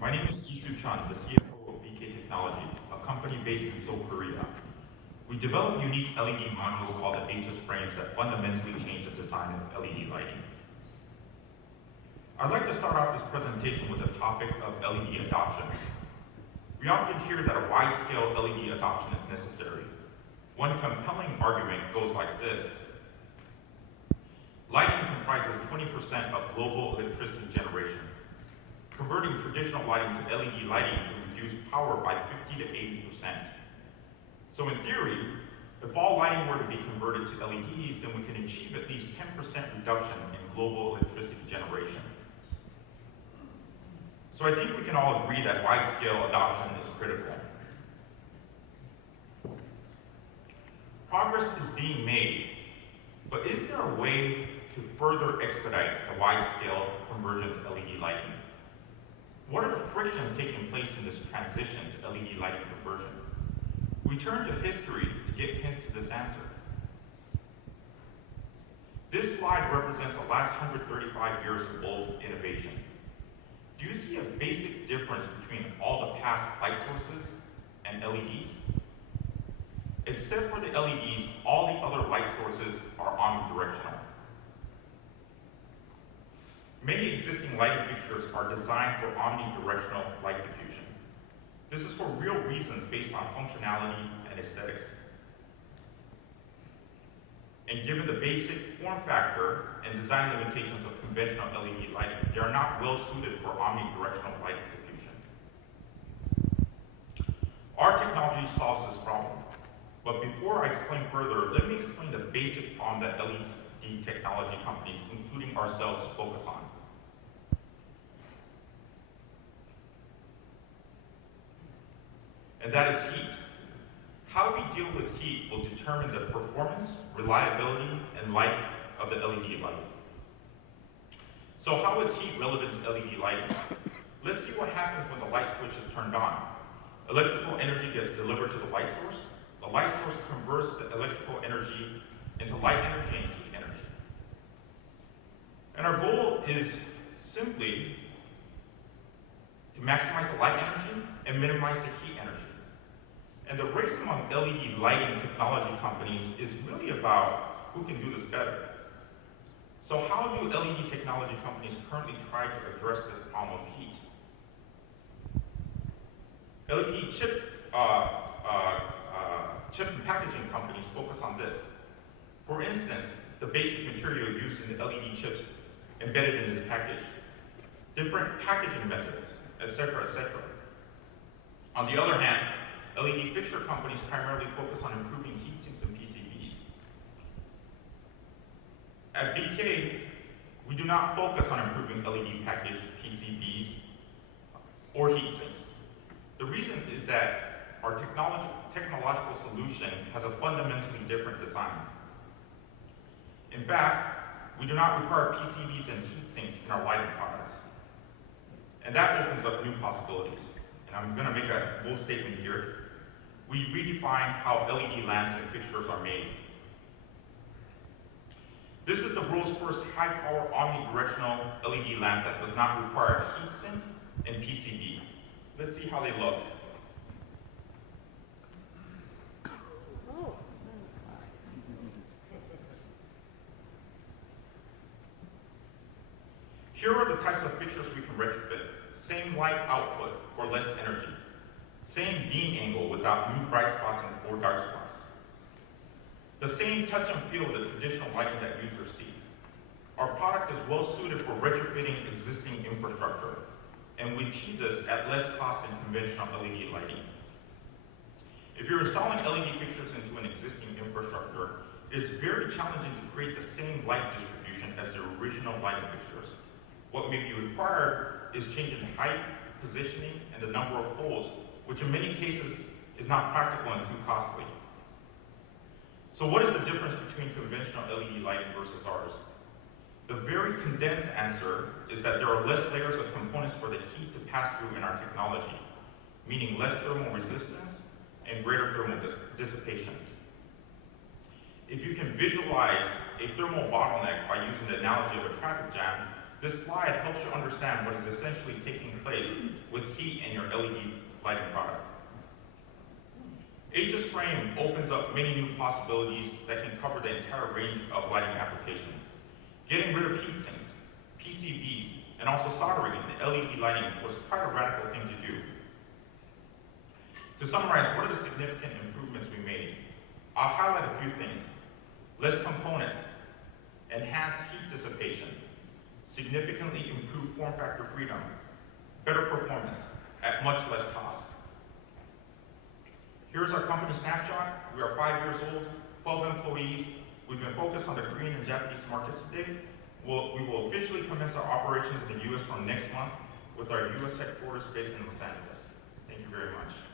My name is Jisoo Chun, the CFO of BK Technology, a company based in Seoul, Korea. We develop unique LED modules called the HS frames that fundamentally change the design of LED lighting. I'd like to start off this presentation with the topic of LED adoption. We often hear that a wide-scale LED adoption is necessary. One compelling argument goes like this. Lighting comprises 20% of global electricity generation. Converting traditional lighting to LED lighting can reduce power by 50 to 80%. So in theory, if all lighting were to be converted to LEDs, then we can achieve at least 10% reduction in global electricity generation. So I think we can all agree that wide-scale adoption is critical. Progress is being made, but is there a way to further expedite the wide-scale conversion to LED lighting? What are the frictions taking place in this transition to LED lighting conversion? We turn to history to get hints to this answer. This slide represents the last 135 years of old innovation. Do you see a basic difference between all the past light sources and LEDs? Except for the LEDs, all the other light sources are omnidirectional. Many existing lighting fixtures are designed for omnidirectional light diffusion. This is for real reasons based on functionality and aesthetics. And given the basic form factor and design limitations of conventional LED lighting, they are not well suited for omnidirectional light diffusion. Our technology solves this problem. But before I explain further, let me explain the basic problem that LED technology companies, including ourselves, focus on. And that is heat. How we deal with heat will determine the performance, reliability, and life of the LED light. So how is heat relevant to LED lighting? Let's see what happens when the light switch is turned on. Electrical energy gets delivered to the light source. The light source converts the electrical energy into light energy and heat energy. And our goal is simply to maximize the light energy and minimize the heat energy. And the race among LED lighting technology companies is really about who can do this better. So how do LED technology companies currently try to address this problem of heat? LED chip and packaging companies focus on this. For instance, the basic material used in the LED chips embedded in this package, different packaging methods, etc., etc. On the other hand, LED fixture companies primarily focus on improving heat sinks and PCBs. At BK, we do not focus on improving LED package PCBs or heat sinks. The reason is that our technological solution has a fundamentally different design. In fact, we do not require PCBs and heat sinks in our lighting products. And that opens up new possibilities. And I'm going to make a bold statement here. We redefine how LED lamps and fixtures are made. This is the world's first high-power omnidirectional LED lamp that does not require heat sink and PCB. Let's see how they look. Here are the types of fixtures we can retrofit. Same light output for less energy. Same beam angle without new bright spots or dark spots. The same touch and feel of the traditional lighting that users see. Our product is well suited for retrofitting existing infrastructure, and we achieve this at less cost than conventional LED lighting. If you're installing LED fixtures into an existing infrastructure, it is very challenging to create the same light distribution as the original lighting fixtures. What may be required is changing height, positioning, and the number of poles, which in many cases is not practical and too costly. So what is the difference between conventional LED lighting versus ours? The very condensed answer is that there are less layers of components for the heat to pass through in our technology, meaning less thermal resistance and greater thermal dissipation. If you can visualize a thermal bottleneck by using the analogy of a traffic jam, this slide helps you understand what is essentially taking place with heat in your LED lighting product. Aegis Frame opens up many new possibilities that can cover the entire range of lighting applications. Getting rid of heat sinks, PCBs, and also soldering in LED lighting was quite a radical thing to do. To summarize, what are the significant improvements we made? I'll highlight a few things. Less components, enhanced heat dissipation, significantly improved form factor freedom, better performance at much less cost. Here's our company snapshot. We are 5 years old, 12 employees. We've been focused on the Korean and Japanese markets today. We will officially commence our operations in the US from next month with our US headquarters based in Los Angeles. Thank you very much.